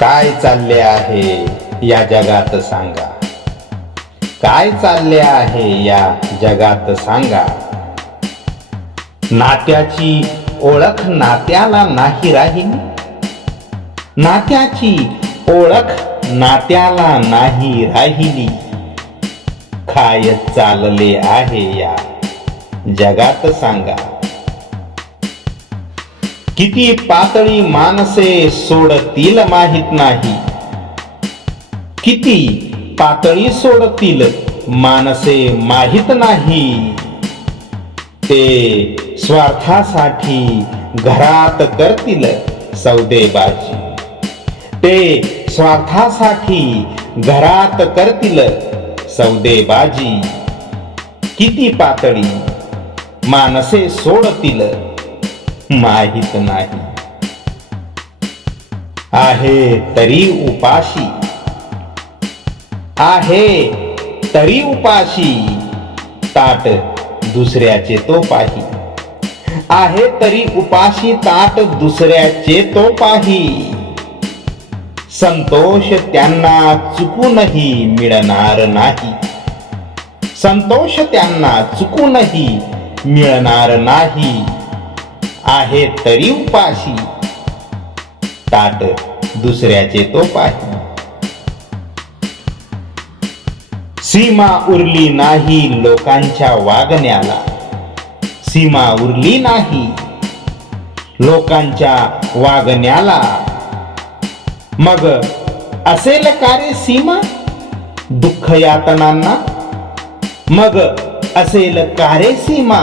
काय चालले आहे या जगात सांगा, काय चालले आहे या जगात सांगा. नात्याची ओळख नात्याला नाही राहिली, नात्याची ओळख नात्याला नाही राहिली. काय चालले आहे या जगात सांगा. किती पातळी माणसे सोडतील माहित नाही, किती पातळी सोडतील माणसे माहित नाही. ते स्वार्थासाठी घरात करतील सौदेबाजी, ते स्वार्थासाठी घरात करतील सौदेबाजी. किती पातळी माणसे सोडतील माहित नाही. आहे तरी उपाशी, आहे तरी उपाशी, ताट दुसऱ्याचे तो पाही. आहे तरी उपाशी, ताट दुसऱ्याचे तो पाही. संतोष त्यांना चुकूनही मिळणार नाही, संतोष त्यांना चुकूनही मिळणार नाही. आहे तरी उपाशी, ताट दुसऱ्याचे तो पाही. सीमा उरली नाही लोकांच्या वागण्याला, सीमा उरली नाही लोकांच्या वागण्याला. मग असेल का रे सीमा दुःख यातनांना, मग असेल का रे सीमा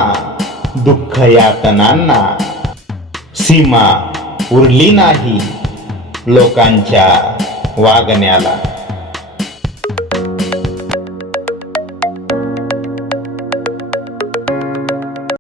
दुःख यातनांना. सीमा उरली नाही लोकांच्या वागण्याला.